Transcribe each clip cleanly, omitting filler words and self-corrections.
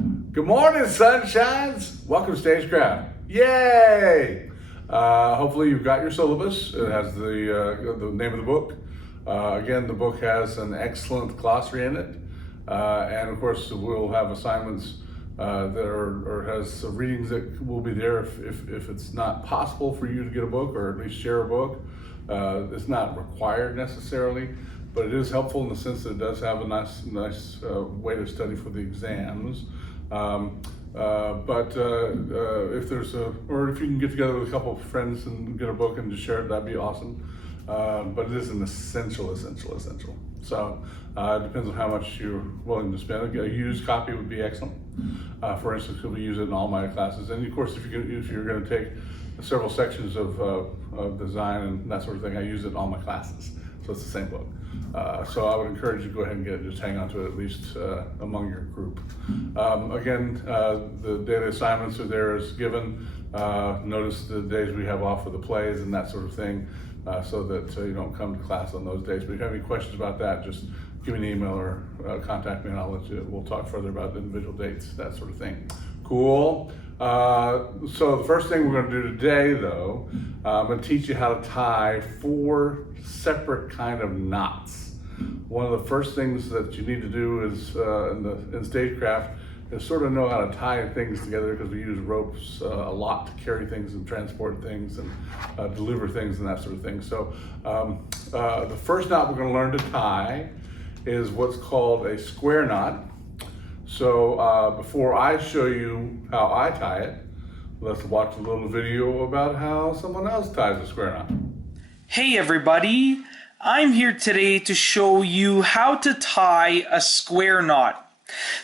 Good morning, sunshines. Welcome to Stagecraft. Yay! Hopefully you've got your syllabus. It has the name of the book. Again, the book has an excellent glossary in it. And of course, we'll have assignments that has readings that will be there if it's not possible for you to get a book or at least share a book. It's not required necessarily, but it is helpful in the sense that it does have a nice way to study for the exams. If there's or if you can get together with a couple of friends and get a book and just share it, that'd be awesome. But it is an essential. So it depends on how much you're willing to spend. A used copy would be excellent. For instance, we use it in all my classes. And of course, if you're going to take several sections of design and that sort of thing, I use it in all my classes. So it's the same book. So I would encourage you to go ahead and get it, just hang on to it at least among your group. Again, the daily assignments are there as given. Notice the days we have off for the plays and that sort of thing, so that you don't come to class on those days. But if you have any questions about that, just give me an email or contact me and we'll talk further about the individual dates, that sort of thing. Cool. So the first thing we're going to do today, though, I'm going to teach you how to tie 4 separate kind of knots. One of the first things that you need to do is in Stagecraft is sort of know how to tie things together, because we use ropes a lot to carry things and transport things and deliver things and that sort of thing. So the first knot we're going to learn to tie is what's called a square knot. So before I show you how I tie it, let's watch a little video about how someone else ties a square knot. Hey everybody, I'm here today to show you how to tie a square knot.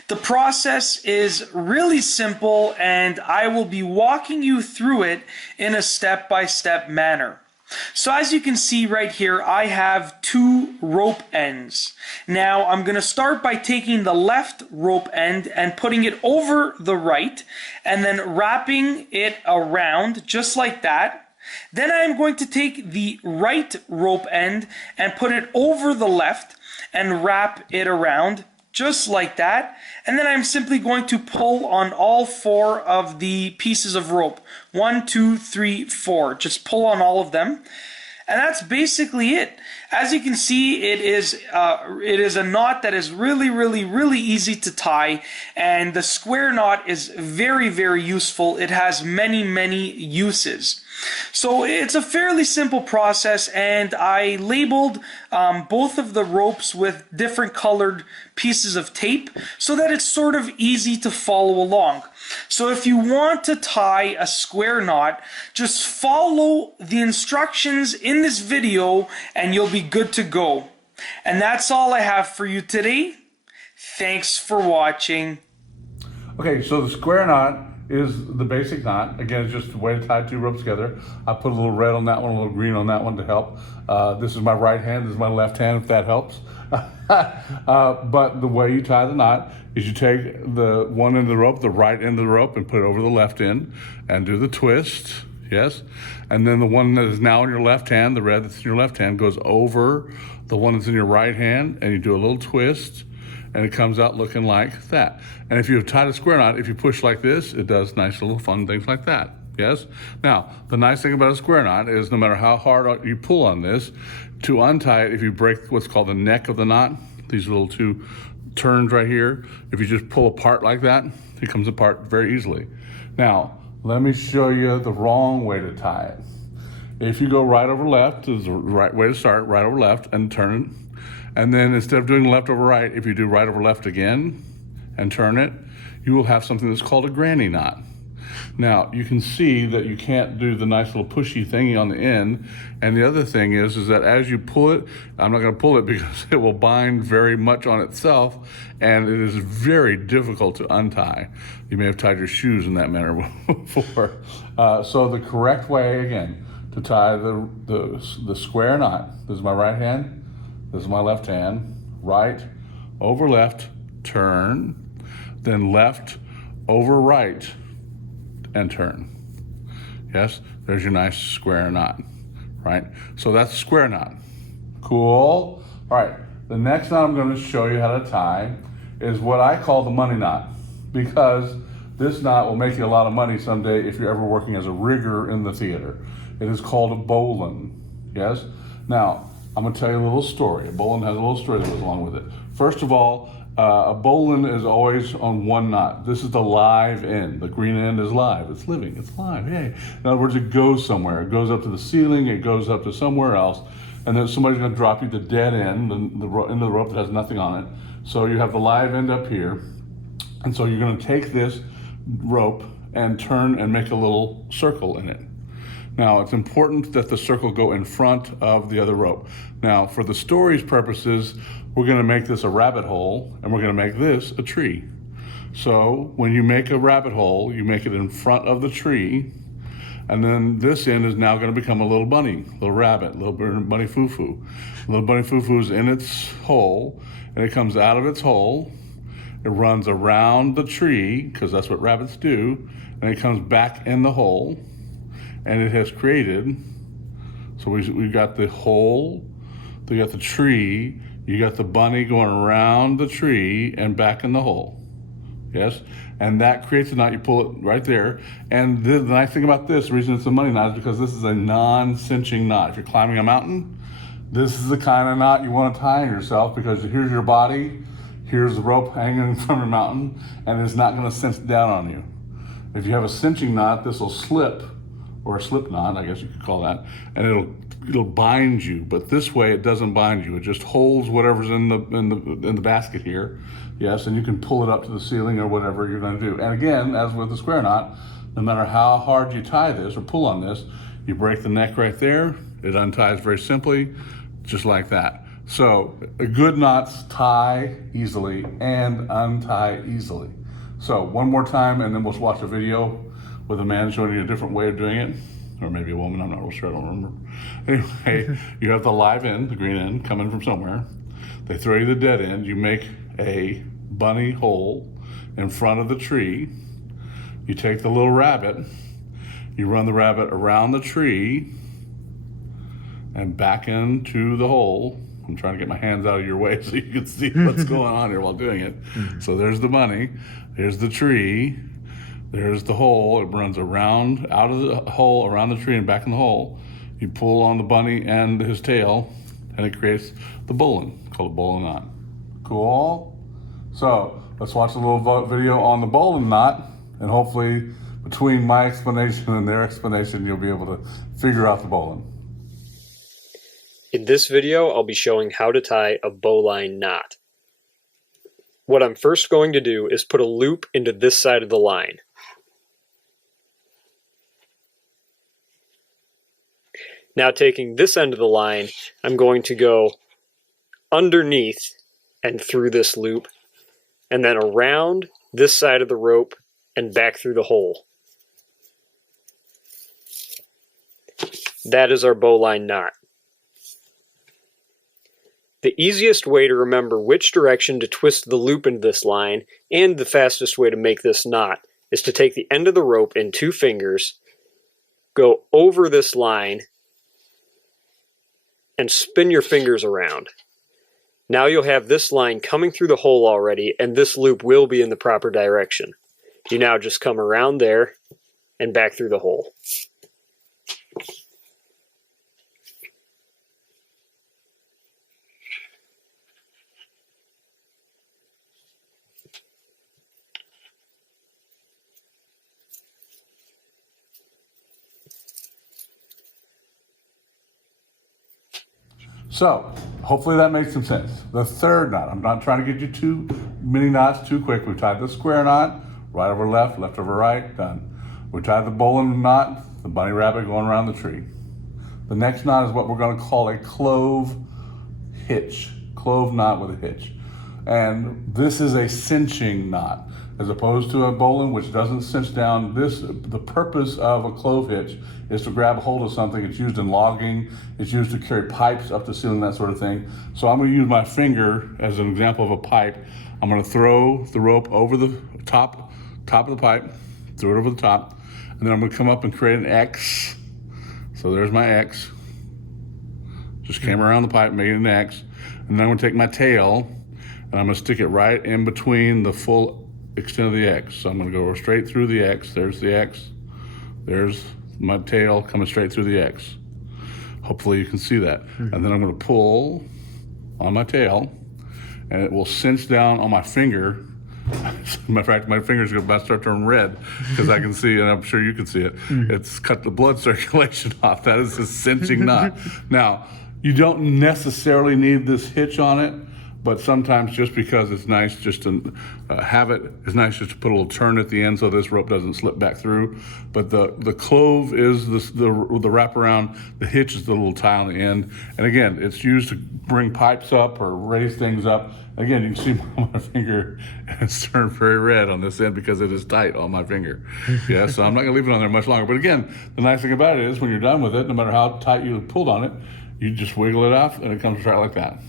The process is really simple and I will be walking you through it in a step-by-step manner. So as you can see right here, I have 2 rope ends. Now I'm going to start by taking the left rope end and putting it over the right and then wrapping it around just like that. Then I'm going to take the right rope end and put it over the left and wrap it around just like that. And then I'm simply going to pull on all 4 of the pieces of rope. 1, 2, 3, 4. Just pull on all of them. And that's basically it. As you can see, it is a knot that is really easy to tie, and the square knot is very useful. It has many uses. So it's a fairly simple process, and I labeled both of the ropes with different colored pieces of tape so that it's sort of easy to follow along. So if you want to tie a square knot, just follow the instructions in this video and you'll be good to go. And that's all I have for you today. Thanks for watching. Okay, so the square knot is the basic knot. Again, it's just a way to tie 2 ropes together. I put a little red on that one, a little green on that one to help. This is my right hand, this is my left hand, if that helps. But the way you tie the knot is you take the one end of the rope, the right end of the rope, and put it over the left end and do the twist, yes? And then the one that is now in your left hand, the red that's in your left hand, goes over the one that's in your right hand, and you do a little twist, and it comes out looking like that. And if you have tied a square knot, if you push like this, it does nice little fun things like that, yes? Now, the nice thing about a square knot is no matter how hard you pull on this, to untie it, if you break what's called the neck of the knot, these little 2 turns right here, if you just pull apart like that, it comes apart very easily. Now, let me show you the wrong way to tie it. If you go right over left, is the right way to start, right over left, and turn it. And then instead of doing left over right, if you do right over left again and turn it, you will have something that's called a granny knot. Now, you can see that you can't do the nice little pushy thingy on the end. And the other thing is that as you pull it, I'm not going to pull it because it will bind very much on itself, and it is very difficult to untie. You may have tied your shoes in that manner before. So the correct way, again, to tie the square knot, this is my right hand, this is my left hand, right over left, turn, then left over right, and turn. Yes, there's your nice square knot, right? So that's a square knot. Cool. All right, the next knot I'm going to show you how to tie is what I call the money knot. because this knot will make you a lot of money someday if you're ever working as a rigger in the theater. It is called a bowline, yes? Now, I'm gonna tell you a little story. A bowline has a little story that goes along with it. First of all, a bowline is always on one knot. This is the live end. The green end is live. It's living. It's live. Yay. In other words, it goes somewhere. It goes up to the ceiling. It goes up to somewhere else. And then somebody's going to drop you the dead end, the end of the rope that has nothing on it. So you have the live end up here. And so you're going to take this rope and turn and make a little circle in it. Now, it's important that the circle go in front of the other rope. Now, for the story's purposes, we're gonna make this a rabbit hole, and we're gonna make this a tree. So when you make a rabbit hole, you make it in front of the tree, and then this end is now gonna become a little bunny, little rabbit, little bunny foo-foo. Little bunny foo-foo's in its hole, and it comes out of its hole, it runs around the tree, because that's what rabbits do, and it comes back in the hole, and it has created, so we've got the hole, we got the tree, you got the bunny going around the tree and back in the hole, yes? And that creates a knot, you pull it right there. And the nice thing about this, the reason it's a money knot is because this is a non-cinching knot. If you're climbing a mountain, this is the kind of knot you want to tie in yourself, because here's your body, here's the rope hanging from your mountain, and it's not gonna cinch down on you. If you have a cinching knot, this will slip, or a slip knot, I guess you could call that, and it'll bind you. But this way, it doesn't bind you. It just holds whatever's in the basket here, yes, and you can pull it up to the ceiling or whatever you're going to do. And again, as with the square knot, no matter how hard you tie this or pull on this, you break the neck right there. It unties very simply, just like that. So good knots tie easily and untie easily. So one more time, and then we'll watch a video with a man showing you a different way of doing it, or maybe a woman, I'm not real sure, I don't remember. Anyway, you have the live end, the green end, coming from somewhere. They throw you the dead end, you make a bunny hole in front of the tree. You take the little rabbit, you run the rabbit around the tree and back into the hole. I'm trying to get my hands out of your way so you can see what's going on here while doing it. So there's the bunny, there's the tree, there's the hole. It runs around, out of the hole, around the tree and back in the hole. You pull on the bunny and his tail, and it creates the bowline, called a bowline knot. Cool? So let's watch a little video on the bowline knot, and hopefully between my explanation and their explanation, you'll be able to figure out the bowline. In this video, I'll be showing how to tie a bowline knot. What I'm first going to do is put a loop into this side of the line. Now taking this end of the line, I'm going to go underneath and through this loop, and then around this side of the rope and back through the hole. That is our bowline knot. The easiest way to remember which direction to twist the loop into this line, and the fastest way to make this knot, is to take the end of the rope in 2 fingers, go over this line, and spin your fingers around. Now you'll have this line coming through the hole already, and this loop will be in the proper direction. You now just come around there and back through the hole. So, hopefully that makes some sense. The third knot, I'm not trying to get you too many knots too quick. We've tied the square knot, right over left, left over right, done. We tied the bowline knot, the bunny rabbit going around the tree. The next knot is what we're going to call a clove hitch, clove knot with a hitch. And this is a cinching knot, as opposed to a bowline, which doesn't cinch down. The purpose of a clove hitch is to grab a hold of something. It's used in logging. It's used to carry pipes up the ceiling, that sort of thing. So I'm going to use my finger as an example of a pipe. I'm going to throw the rope over the top of the pipe, throw it over the top, and then I'm going to come up and create an X. So there's my X. Just came around the pipe, made an X. And then I'm going to take my tail, and I'm going to stick it right in between the full extend to the X. So I'm gonna go straight through the X. There's the X. There's my tail coming straight through the X. Hopefully you can see that. And then I'm gonna pull on my tail, and it will cinch down on my finger. Matter of fact, my fingers are about to start turning red because I can see, and I'm sure you can see it. It's cut the blood circulation off. That is a cinching knot. Now, you don't necessarily need this hitch on it, but sometimes just because it's nice just to have it, it's nice just to put a little turn at the end so this rope doesn't slip back through. But the clove is the wraparound, the hitch is the little tie on the end. And again, it's used to bring pipes up or raise things up. Again, you can see my finger has turned very red on this end because it is tight on my finger. Yeah, so I'm not gonna leave it on there much longer. But again, the nice thing about it is when you're done with it, no matter how tight you pulled on it, you just wiggle it off and it comes right like that.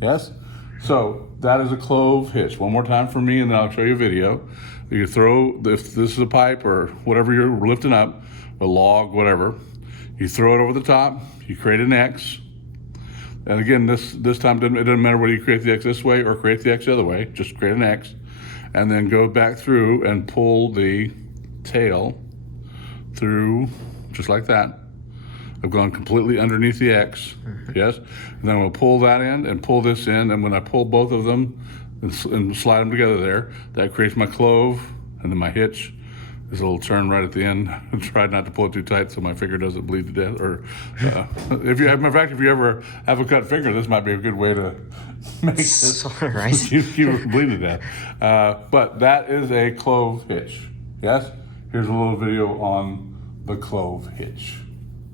Yes? So that is a clove hitch. One more time for me and then I'll show you a video. You throw, if this is a pipe or whatever you're lifting up, a log, whatever, you throw it over the top, you create an X. And again, this time it doesn't matter whether you create the X this way or create the X the other way, just create an X. And then go back through and pull the tail through just like that. I've gone completely underneath the X, yes? And then we'll pull that end and pull this in, and when I pull both of them and slide them together there, that creates my clove, and then my hitch. There's a little turn right at the end. I tried not to pull it too tight so my finger doesn't bleed to death. Or if you have, matter of fact, if you ever have a cut finger, this might be a good way to make this Right. keep it from bleeding to death. But that is a clove hitch. Yes? Here's a little video on the clove hitch.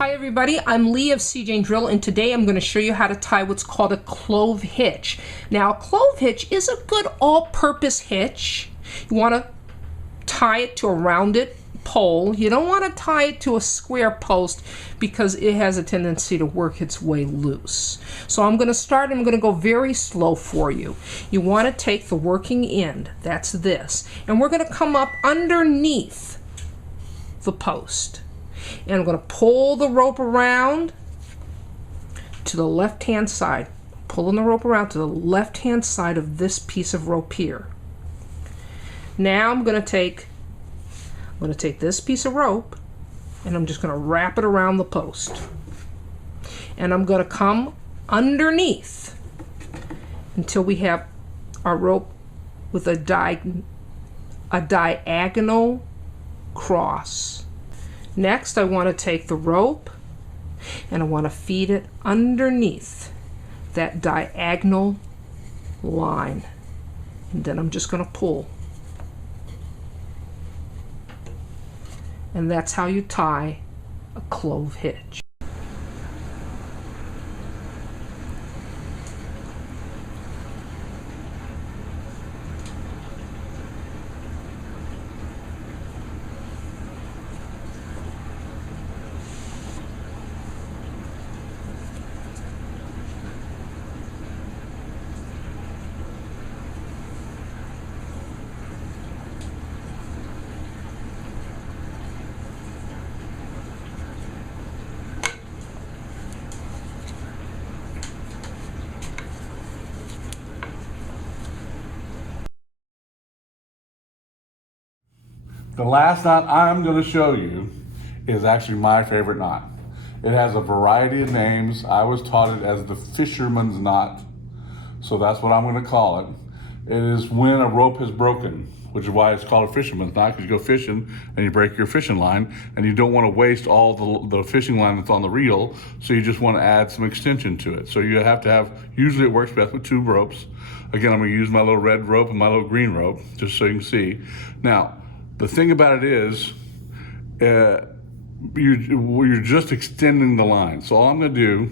Hi everybody, I'm Lee of seejanedrill, and today I'm going to show you how to tie what's called a clove hitch. Now, a clove hitch is a good all-purpose hitch. You want to tie it to a rounded pole. You don't want to tie it to a square post because it has a tendency to work its way loose. So I'm going to start, I'm going to go very slow for you. You want to take the working end, that's this, and we're going to come up underneath the post. And I'm going to pull the rope around to the left-hand side. Pulling the rope around to the left-hand side of this piece of rope here. Now I'm going to take this piece of rope and I'm just going to wrap it around the post. And I'm going to come underneath until we have our rope with a diagonal cross. Next, I want to take the rope and I want to feed it underneath that diagonal line. And then I'm just going to pull. And that's how you tie a clove hitch. The last knot I'm going to show you is actually my favorite knot. It has a variety of names. I was taught it as the fisherman's knot, so that's what I'm going to call it. It is when a rope is broken, which is why it's called a fisherman's knot, because you go fishing and you break your fishing line and you don't want to waste all the fishing line that's on the reel, so you just want to add some extension to it. So you have to have, usually it works best with 2 ropes. Again, I'm going to use my little red rope and my little green rope, just so you can see. Now, the thing about it is, you're just extending the line. So all I'm going to do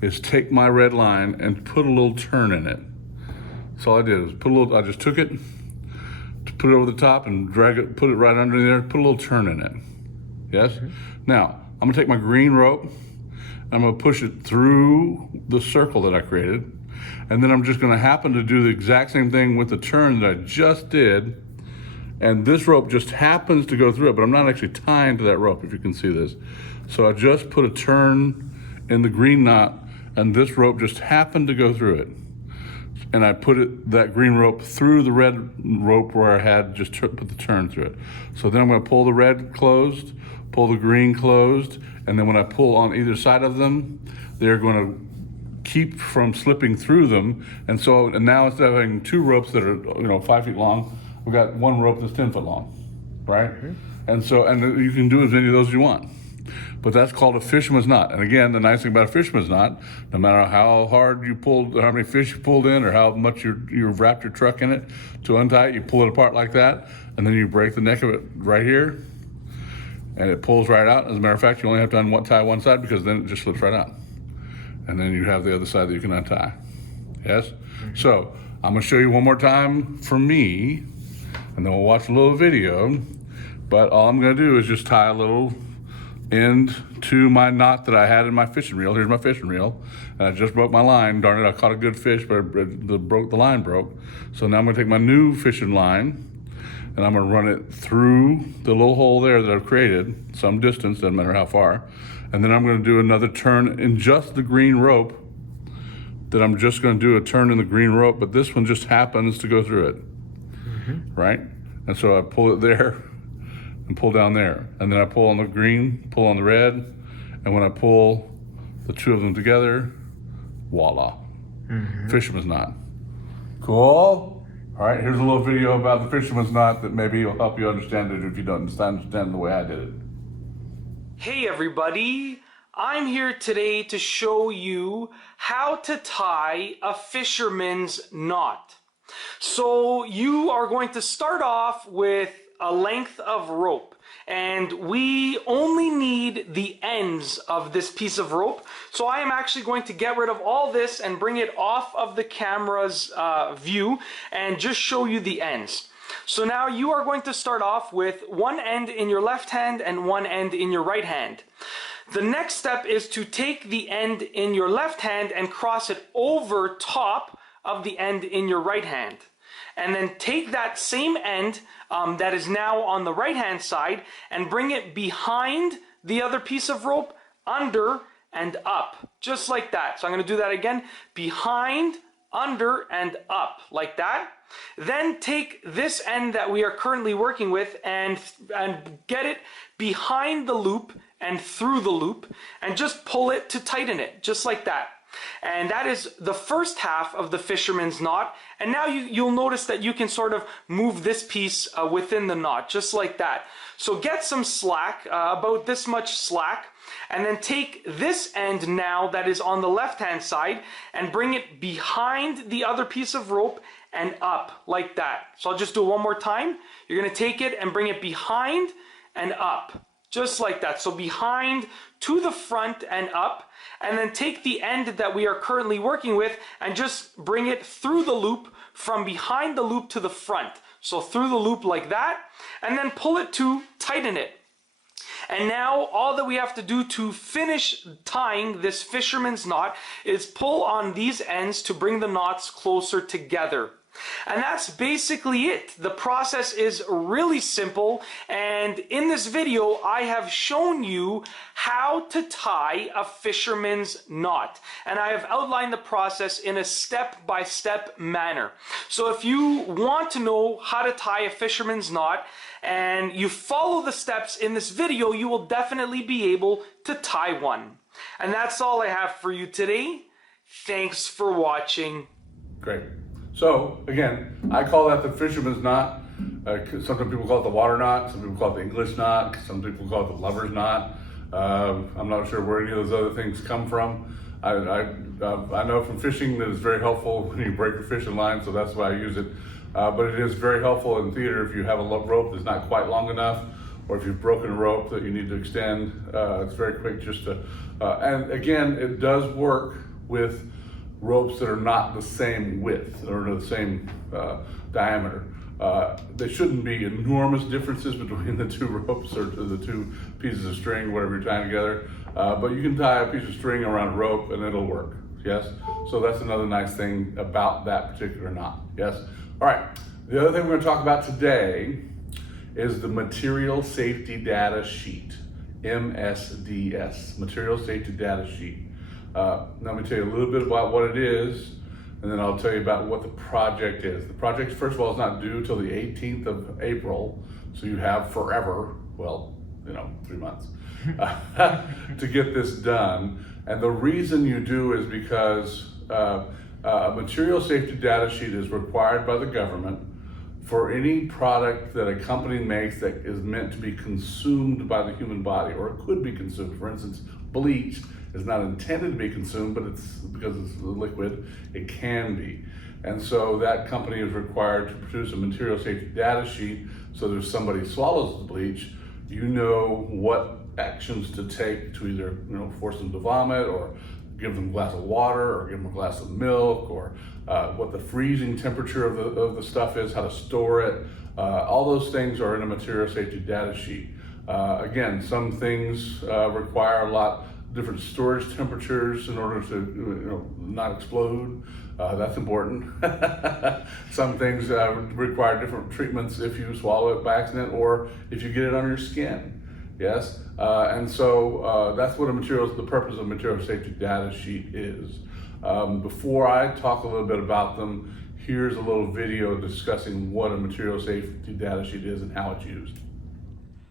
is take my red line and put a little turn in it. So all I did is I just took it, put it over the top and drag it, put it right under there, put a little turn in it. Yes? Now, I'm going to take my green rope, and I'm going to push it through the circle that I created, and then I'm just going to happen to do the exact same thing with the turn that I just did. And this rope just happens to go through it, but I'm not actually tying to that rope, if you can see this. So I just put a turn in the green knot, and this rope just happened to go through it. and I put that green rope through the red rope where I had just put the turn through it. So then I'm going to pull the red closed, pull the green closed, and then when I pull on either side of them, they're going to keep from slipping through them. And now instead of having two ropes that are 5 feet long, we've got one rope that's 10 foot long, right? And you can do as many of those as you want. But that's called a fisherman's knot. And again, the nice thing about a fisherman's knot, no matter how hard you pulled, how many fish you pulled in, or how much you've wrapped your truck in it to untie it, you pull it apart like that, and then you break the neck of it right here, and it pulls right out. As a matter of fact, you only have to untie one side because then it just slips right out. And then you have the other side that you can untie. Yes? So I'm gonna show you one more time for me, and then we'll watch a little video. But all I'm gonna do is just tie a little end to my knot that I had in my fishing reel. Here's my fishing reel. And I just broke my line. Darn it, I caught a good fish, but the line broke. So now I'm gonna take my new fishing line and I'm gonna run it through the little hole there that I've created, some distance, doesn't matter how far. And then I'm gonna do another turn in just the green rope, that I'm just gonna do a turn in the green rope, but this one just happens to go through it, right? And so I pull it there and pull down there. And then I pull on the green, pull on the red, and when I pull the two of them together, voila, fisherman's knot. Cool? All right, here's a little video about the fisherman's knot that maybe will help you understand it if you don't understand the way I did it. Hey everybody, I'm here today to show you how to tie a fisherman's knot. So you are going to start off with a length of rope, and we only need the ends of this piece of rope. So I am actually going to get rid of all this and bring it off of the camera's view and just show you the ends. So now you are going to start off with one end in your left hand and one end in your right hand. The next step is to take the end in your left hand and cross it over top of the end in your right hand. And then take that same end that is now on the right hand side and bring it behind the other piece of rope, under and up, just like that. So I'm going to do that again, behind, under and up, like that. Then take this end that we are currently working with and get it behind the loop and through the loop, and just pull it to tighten it, just like that. And that is the first half of the fisherman's knot. And now you'll notice that you can sort of move this piece within the knot, just like that. So get some slack, about this much slack, and then take this end now that is on the left-hand side and bring it behind the other piece of rope and up, like that. So I'll just do it one more time. You're going to take it and bring it behind and up, just like that. So behind to the front and up, and then take the end that we are currently working with and just bring it through the loop from behind the loop to the front. So through the loop like that, and then pull it to tighten it. And now all that we have to do to finish tying this fisherman's knot is pull on these ends to bring the knots closer together. And that's basically it. The process is really simple, and in this video I have shown you how to tie a fisherman's knot, and I have outlined the process in a step-by-step manner. So if you want to know how to tie a fisherman's knot and you follow the steps in this video, you will definitely be able to tie one. And that's all I have for you today. Thanks for watching. Great. So, again, I call that the fisherman's knot. Some people call it the water knot, some people call it the English knot, some people call it the lover's knot. I'm not sure where any of those other things come from. I know from fishing that it's very helpful when you break your fishing line, so that's why I use it. But it is very helpful in theater if you have a rope that's not quite long enough, or if you've broken a rope that you need to extend. It's very quick just to, and again, it does work with ropes that are not the same width or the same diameter. There shouldn't be enormous differences between the two ropes or the two pieces of string, whatever you're tying together. But you can tie a piece of string around a rope and it'll work, yes? So that's another nice thing about that particular knot, yes? All right, the other thing we're gonna talk about today is the Material Safety Data Sheet, MSDS, Material Safety Data Sheet. Let me tell you a little bit about what it is, and then I'll tell you about what the project is. The project, first of all, is not due till the 18th of April, so you have forever, well, 3 months, to get this done. And the reason you do is because a material safety data sheet is required by the government for any product that a company makes that is meant to be consumed by the human body, or it could be consumed. For instance, bleach is not intended to be consumed, but it's because it's a liquid, it can be. And so that company is required to produce a material safety data sheet, so if somebody swallows the bleach, you know what actions to take to either force them to vomit, or give them a glass of water, or give them a glass of milk, or what the freezing temperature of the stuff is, how to store it. All those things are in a material safety data sheet. Again, some things require a lot different storage temperatures in order to not explode. That's important. Some things require different treatments if you swallow it by accident, or if you get it on your skin. Yes, and so that's what the purpose of a material safety data sheet is. Before I talk a little bit about them, here's a little video discussing what a material safety data sheet is and how it's used.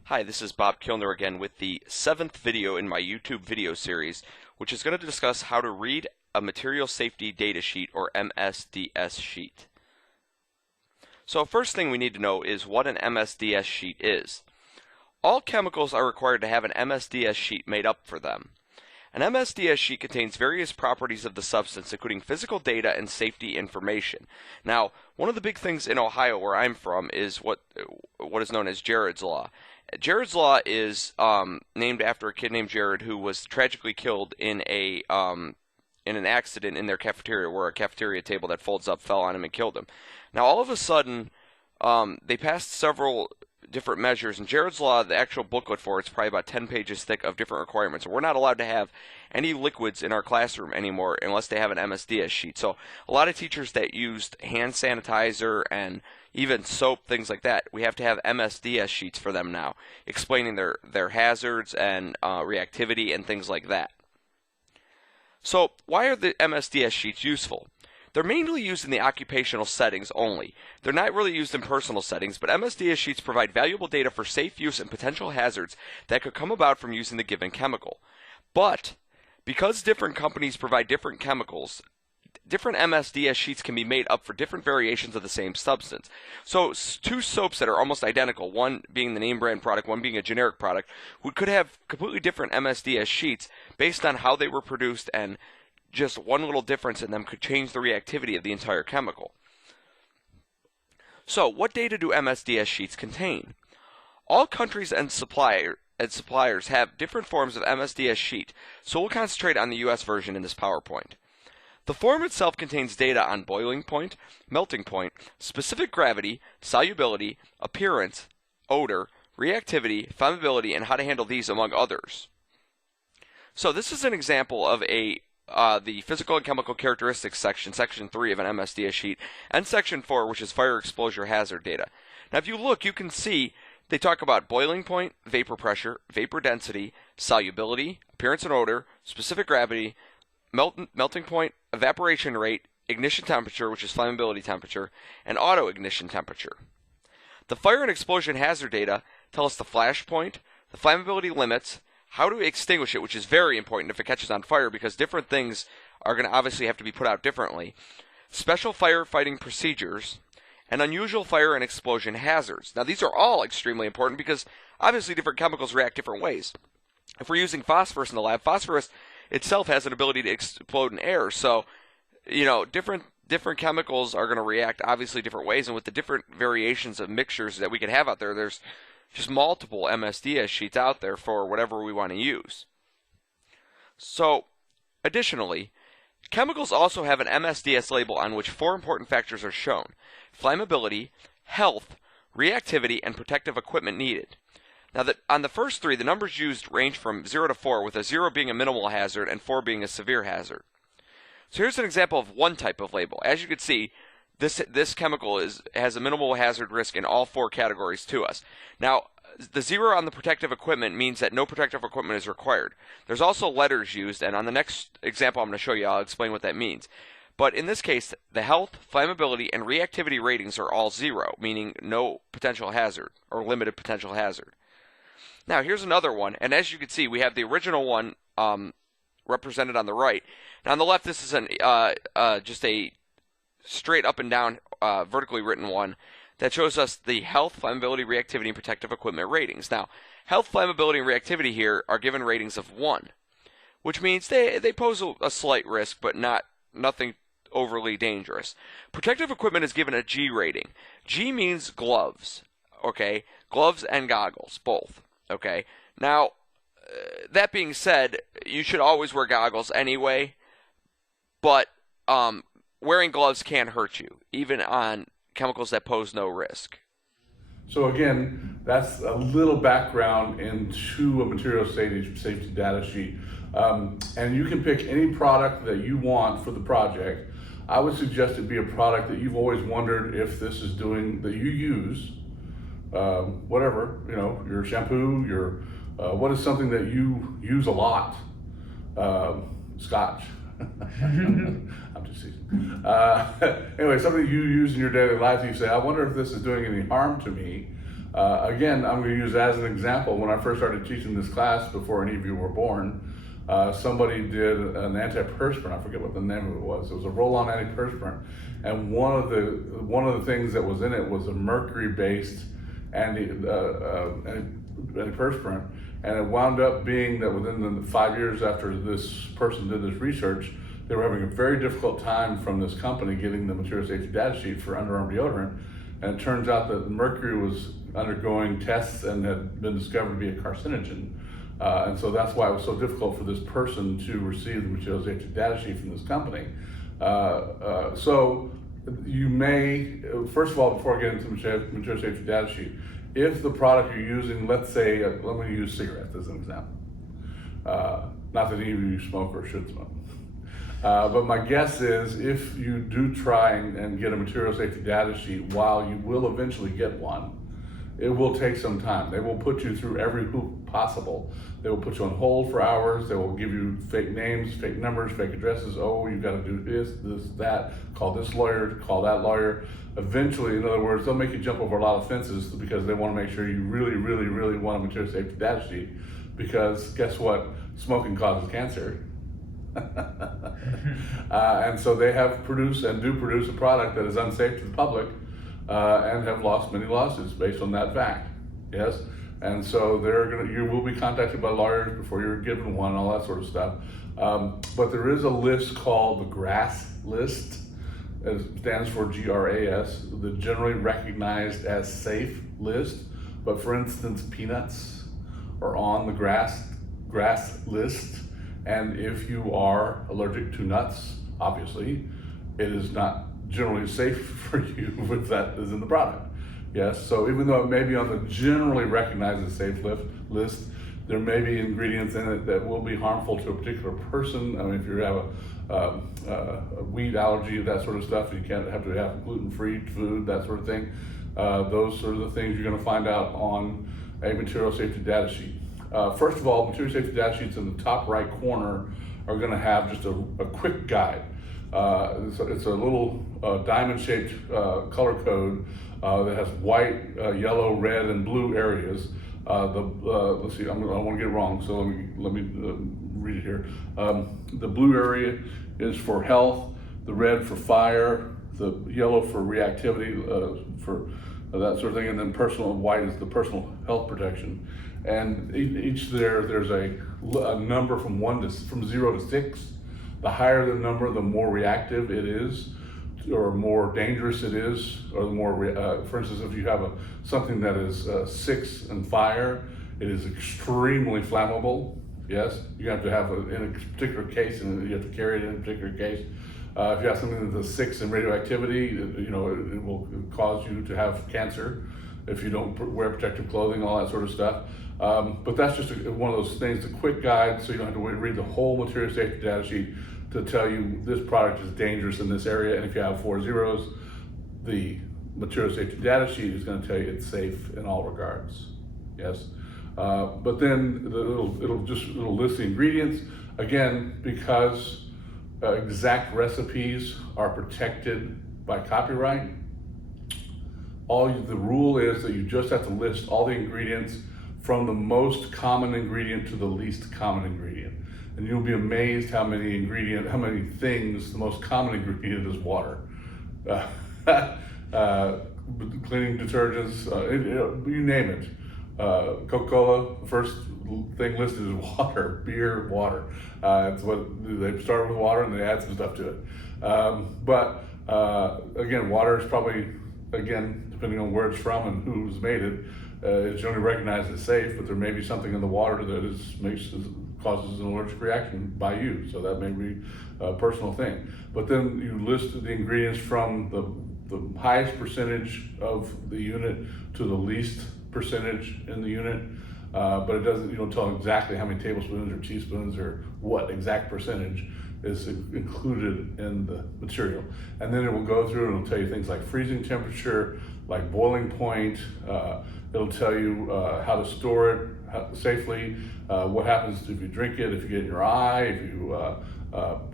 Hi, this is Bob Kilner again with the 7th video in my YouTube video series, which is going to discuss how to read a material safety data sheet, or MSDS sheet. So first thing we need to know is what an MSDS sheet is. All chemicals are required to have an MSDS sheet made up for them. An MSDS sheet contains various properties of the substance, including physical data and safety information. Now, one of the big things in Ohio, where I'm from, is what is known as Jared's Law. Jared's Law is named after a kid named Jared who was tragically killed in an accident in their cafeteria, where a cafeteria table that folds up fell on him and killed him. Now, all of a sudden, they passed several different measures, and Jared's Law, the actual booklet for it's probably about 10 pages thick of different requirements. We're not allowed to have any liquids in our classroom anymore unless they have an MSDS sheet. So a lot of teachers that used hand sanitizer and even soap, things like that, we have to have MSDS sheets for them now, explaining their hazards and reactivity and things like that. So why are the MSDS sheets useful? They're mainly used in the occupational settings only. They're not really used in personal settings, but MSDS sheets provide valuable data for safe use and potential hazards that could come about from using the given chemical. But because different companies provide different chemicals, different MSDS sheets can be made up for different variations of the same substance. So two soaps that are almost identical, one being the name brand product, one being a generic product, could have completely different MSDS sheets based on how they were produced, and just one little difference in them could change the reactivity of the entire chemical. So, what data do MSDS sheets contain? All countries and suppliers have different forms of MSDS sheet, so we'll concentrate on the US version in this PowerPoint. The form itself contains data on boiling point, melting point, specific gravity, solubility, appearance, odor, reactivity, flammability, and how to handle these, among others. So this is an example of the physical and chemical characteristics section 3 of an MSDS sheet, and section 4, which is fire exposure hazard data. Now if you look, you can see they talk about boiling point, vapor pressure, vapor density, solubility, appearance and odor, specific gravity, melting point, evaporation rate, ignition temperature, which is flammability temperature, and auto ignition temperature. The fire and explosion hazard data tell us the flash point, the flammability limits, how to extinguish it, which is very important if it catches on fire, because different things are going to obviously have to be put out differently, special firefighting procedures, and unusual fire and explosion hazards. Now these are all extremely important because obviously different chemicals react different ways. If we're using phosphorus in the lab, phosphorus itself has an ability to explode in air, so different chemicals are going to react obviously different ways, and with the different variations of mixtures that we can have out there, there's just multiple MSDS sheets out there for whatever we want to use. So, additionally, chemicals also have an MSDS label on which 4 important factors are shown: flammability, health, reactivity, and protective equipment needed. Now, on the first 3, the numbers used range from 0 to 4, with a 0 being a minimal hazard and 4 being a severe hazard. So here's an example of one type of label. As you can see, this chemical has a minimal hazard risk in all 4 categories to us. Now, the 0 on the protective equipment means that no protective equipment is required. There's also letters used, and on the next example I'm going to show you, I'll explain what that means. But in this case, the health, flammability, and reactivity ratings are all 0, meaning no potential hazard or limited potential hazard. Now here's another one, and as you can see, we have the original one represented on the right. Now on the left, this is just a straight up and down vertically written one that shows us the health, flammability, reactivity, and protective equipment ratings. Now, health, flammability, and reactivity here are given ratings of 1, which means they pose a slight risk, but nothing overly dangerous. Protective equipment is given a G rating. G means gloves, okay? Gloves and goggles, both, okay? Now, that being said, you should always wear goggles anyway, but wearing gloves can hurt you, even on chemicals that pose no risk. So again, that's a little background into a material safety data sheet. And you can pick any product that you want for the project. I would suggest it be a product that you've always wondered if this is doing, that you use, whatever, you know, your shampoo, your, what is something that you use a lot? Scotch. I'm just teasing. Anyway, something you use in your daily life, you say, I wonder if this is doing any harm to me. Again, I'm going to use as an example, when I first started teaching this class, before any of you were born, somebody did an antiperspirant. I forget what the name of it was. It was a roll-on antiperspirant, and one of the things that was in it was a mercury-based antiperspirant, and it wound up being that within the 5 years after this person did this research, they were having a very difficult time from this company getting the material safety data sheet for underarm deodorant, and it turns out that mercury was undergoing tests and had been discovered to be a carcinogen. And so that's why it was so difficult for this person to receive the material safety data sheet from this company. So you may, first of all, before I get into the material safety data sheet, if the product you're using, let's say, let me use cigarettes as an example. Not that any of you smoke or should smoke. But my guess is if you do try and get a material safety data sheet, while you will eventually get one, it will take some time. They will put you through every hoop possible. They will put you on hold for hours. They will give you fake names, fake numbers, fake addresses. Oh, you've got to do this, that. Call this lawyer, call that lawyer. Eventually, in other words, they'll make you jump over a lot of fences because they want to make sure you really, really, really want a material safety data sheet. Because guess what? Smoking causes cancer. And so they have produced and do produce a product that is unsafe to the public, and have lost many lawsuits based on that fact. Yes, and so you will be contacted by lawyers before you're given one, all that sort of stuff. But there is a list called the GRAS list. It stands for GRAS, the generally recognized as safe list. But for instance, peanuts are on the GRAS list. And if you are allergic to nuts, obviously, it is not generally safe for you if that is in the product. Yes, so even though it may be on the generally recognized as safe list, there may be ingredients in it that will be harmful to a particular person. I mean, if you have a wheat allergy, that sort of stuff, you can't have to have gluten-free food, that sort of thing. Those sort of the things you're going to find out on a material safety data sheet. First of all, material safety data sheets in the top right corner are going to have just a quick guide. It's a little diamond-shaped color code that has white, yellow, red, and blue areas. Let's see, I want to get it wrong, so let me read it here. The blue area is for health, the red for fire, the yellow for reactivity, for that sort of thing, and then personal white is the personal health protection. And each there's a number from 0 to 6. The higher the number, the more reactive it is, or more dangerous it is, or the more, for instance, if you have something that is 6 in fire, it is extremely flammable. Yes, you have to have in a particular case, and you have to carry it in a particular case. If you have something that's a 6 in radioactivity, it will cause you to have cancer if you don't wear protective clothing, all that sort of stuff. But that's just one of those things, a quick guide, so you don't have to read the whole material safety data sheet to tell you this product is dangerous in this area. And if you have 4 zeros, the material safety data sheet is going to tell you it's safe in all regards. Yes, but then it'll list the ingredients again, because exact recipes are protected by copyright. The rule is that you just have to list all the ingredients from the most common ingredient to the least common ingredient. And you'll be amazed how many things, the most common ingredient is water. Cleaning detergents, you name it. Coca-Cola, the first thing listed is water, beer, water. It's what they start with water and they add some stuff to it. Again, water is probably, again, depending on where it's from and who's made it, it's generally recognized as safe, but there may be something in the water that causes an allergic reaction by you. So that may be a personal thing. But then you list the ingredients from the highest percentage of the unit to the least percentage in the unit. But you don't tell exactly how many tablespoons or teaspoons or what exact percentage is included in the material. And then it will go through and it'll tell you things like freezing temperature, like boiling point. It'll tell you how to store it safely, what happens if you drink it, if you get it in your eye, if you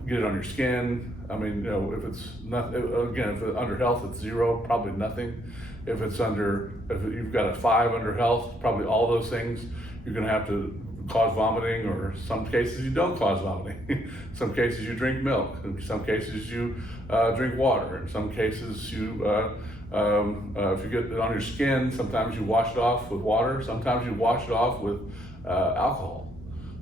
get it on your skin. I mean, if it's not, again, if it's under health, it's 0, probably nothing. If you've got a 5 under health, probably all those things, you're gonna have to cause vomiting, or some cases you don't cause vomiting. Some cases you drink milk, in some cases you drink water, in some cases you, if you get it on your skin, sometimes you wash it off with water, sometimes you wash it off with alcohol.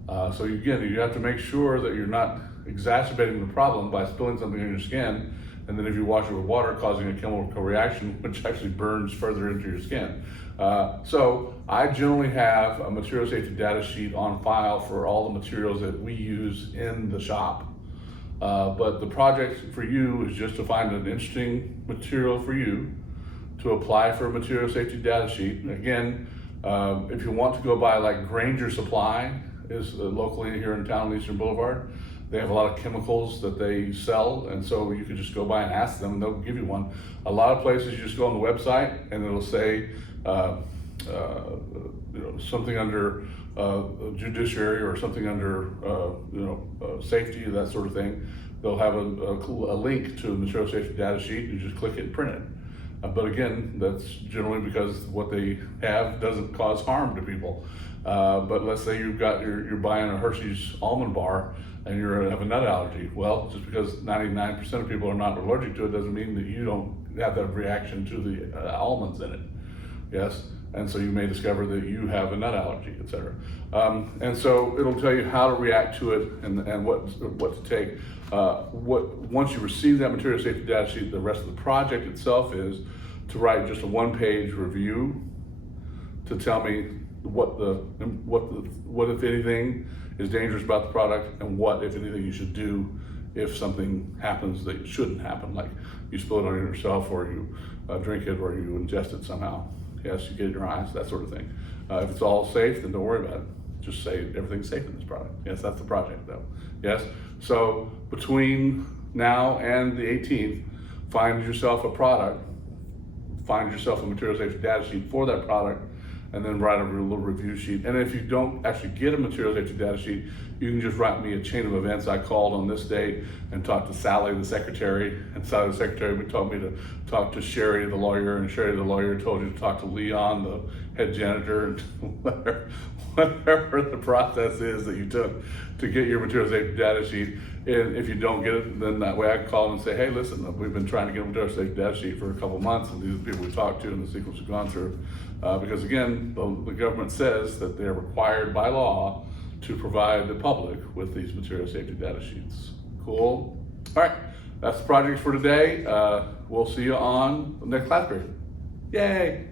So again, you have to make sure that you're not exacerbating the problem by spilling something on your skin, and then if you wash it with water, causing a chemical reaction, which actually burns further into your skin. So I generally have a material safety data sheet on file for all the materials that we use in the shop. But the project for you is just to find an interesting material for you to apply for a material safety data sheet. Again, if you want to go by like Granger Supply is locally here in town on Eastern Boulevard, they have a lot of chemicals that they sell, and so you can just go by and ask them and they'll give you one. A lot of places you just go on the website and it'll say something under judiciary or something under safety, that sort of thing. They'll have a link to a material safety data sheet. You just click it and print it. But again, that's generally because what they have doesn't cause harm to people. But let's say you're buying a Hershey's almond bar and you have a nut allergy. Well, just because 99% of people are not allergic to it doesn't mean that you don't have that reaction to the almonds in it. Yes, and so you may discover that you have a nut allergy, etc. And so it'll tell you how to react to it and what to take. Once you receive that material safety data sheet, the rest of the project itself is to write just a one-page review to tell me what if anything is dangerous about the product, and what if anything you should do if something happens that shouldn't happen, like you spill it on yourself, or you drink it, or you ingest it somehow. Yes, you get it in your eyes, that sort of thing. If it's all safe, then don't worry about it. Just say everything's safe in this product. Yes, that's the project though. Yes, so between now and the 18th, find yourself a product, find yourself a material safety data sheet for that product, and then write a little review sheet. And if you don't actually get a material safety data sheet, you can just write me a chain of events. I called on this date and talked to Sally, the secretary, and Sally, the secretary, told me to talk to Sherry, the lawyer, and Sherry, the lawyer, told you to talk to Leon, the head janitor, and whatever the process is that you took to get your material safety data sheet. And if you don't get it, then that way I can call and say, hey, listen, we've been trying to get a material safety data sheet for a couple months, and these are the people we talked to and the sequence we've gone through. Because again, the government says that they're required by law to provide the public with these material safety data sheets. Cool? All right, that's the project for today. We'll see you on the next class period. Yay!